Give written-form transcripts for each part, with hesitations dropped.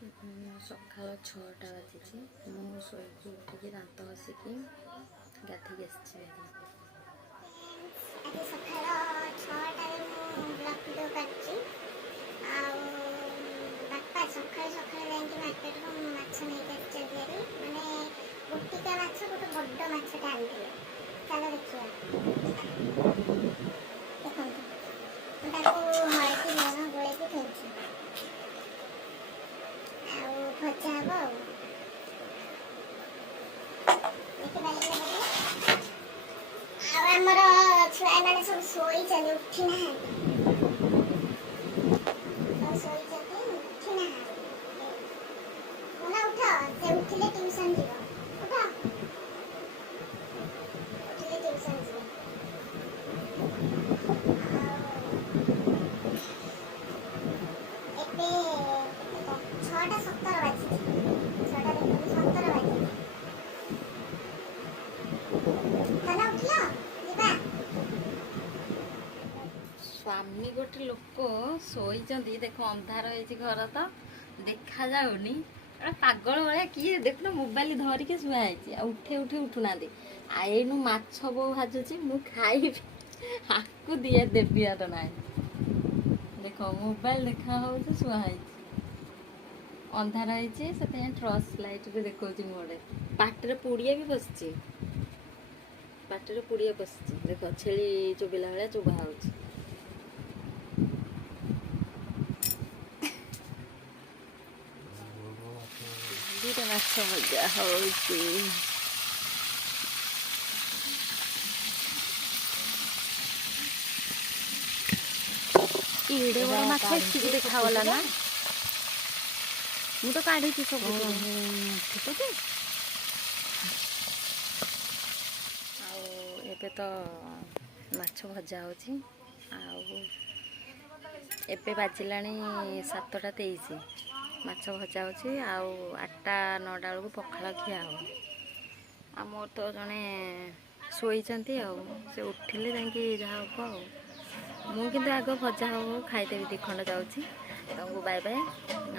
ସକାଳ 6ଟା ବାଜିଛି। ମୁଁ ଶୋଇକି ଉଠିକି ଦାନ୍ତ ଘଷିକି ଗାଧେଇକି ଆସିଛି। ଆଜି ସକାଳ 6ଟାରେ ମୁଁ ବ୍ଲକ୍ ଭିଡ଼ିଓ କାଟୁଛି। ଆଉ ବାପା ସକାଳୁ ଯାଇକି ମାର୍କେଟରୁ ମାଛ ନେଇକି ଆସିଛନ୍ତି। ମାନେ ଗୋଟିକା ମାଛ, ଗୋଟେ ବଡ଼ ମାଛଟେ ଆଣିଥିଲେ। ଚାଲ ଦେଖିବା। ଦେଖନ୍ତୁ, ମୁଁ ତାକୁ ହଳଦୀ ଲୁଣ ଗୋଳେଇକି ଧୋଇଛି। ଆଉ ଭଜା ହବ ଆଉ। ଆଉ ଆମର ଛୁଆମାନେ ସବୁ ଶୋଇଛନ୍ତି, ଉଠି ନାହାନ୍ତି। ଶୋଇଛନ୍ତି, ଉଠି ନାହାନ୍ତି। ମୁନା ଉଠ, ସେ ଉଠିଲେ ଟ୍ୟୁସନ୍ ଯିବ। ଉଠ, ଉଠିଲେ ଟ୍ୟୁସନ୍ ଯିବ। ଏବେ କେତେଟା? 6ଟା 17 ବାଜିଛି। 6ଟା ଦେଖନ୍ତୁ 17 ବାଜିଛି। ଧନ ଉଠିଲ, ଯିବା। ସ୍ୱାମୀ ଗୋଟେ ଲୋକ ଶୋଇଛନ୍ତି। ଦେଖ, ଅନ୍ଧାର ହେଇଛି, ଘର ତ ଦେଖାଯାଉନି। ଏଟା ପାଗଳ ଭଳିଆ କିଏ ଦେଖୁନ ମୋବାଇଲ ଧରିକି ଶୁଆ ହେଇଛି। ଆଉ ଉଠୁନାହାନ୍ତି। ଆଉ ଏଇନୁ ମାଛ ବୋଉ ଭାଜୁଛି, ମୁଁ ଖାଇବି। ଆକୁ ଦେବିଆର ନାହିଁ। ଦେଖ, ମୋବାଇଲ ଦେଖା ହଉଛି, ଶୁଆ ହେଇଛି। ଅନ୍ଧାର ହେଇଛି, ସେଥିପାଇଁ ଟର୍ଚ୍ଚ ଲାଇଟରେ ଦେଖଉଛି ମୁହଁରେ। ପାଟିରେ ପୁଡ଼ିଆ ବି ପଶିଛି। ଦେଖ, ଛେଳି ଚୋବେଇଲା ଭଳିଆ ଚୋବା ହଉଛି। ଦୁଇଟା ମାଛ ଭଜା ହଉଛି। ଏଡ଼େ ବଡ଼ ମାଛ ଏତିକି ଦେଖାଗଲା ନା? ମୁଁ ତ କାଢିଛି ସବୁ। ଆଉ ଏବେ ତ ମାଛ ଭଜା ହଉଛି। ଆଉ ଏବେ ବାଜିଲାଣି 7ଟା 23। ମାଛ ଭଜା ହଉଛି। ଆଉ 8ଟା 9ଟା ବେଳକୁ ପଖାଳ ଖିଆ ହବ। ଆଉ ମୋର ତ ଜଣେ ଶୋଇଛନ୍ତି, ଆଉ ସେ ଉଠିଲେ ଯାଇକି ଯାହା ହବ ଆଉ। ମୁଁ କିନ୍ତୁ ଆଗ ଭଜା ହବ ଖାଇଦେବି। 2 ଖଣ୍ଡ ଯାଉଛି। ତମକୁ ବାଏ ବାଏ।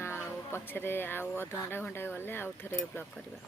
ଆଉ ପଛରେ ଆଉ ଅଧଘଣ୍ଟା ଘଣ୍ଟାଏ ଗଲେ ଆଉ ଥରେ ବ୍ଲଗ୍ କରିବା।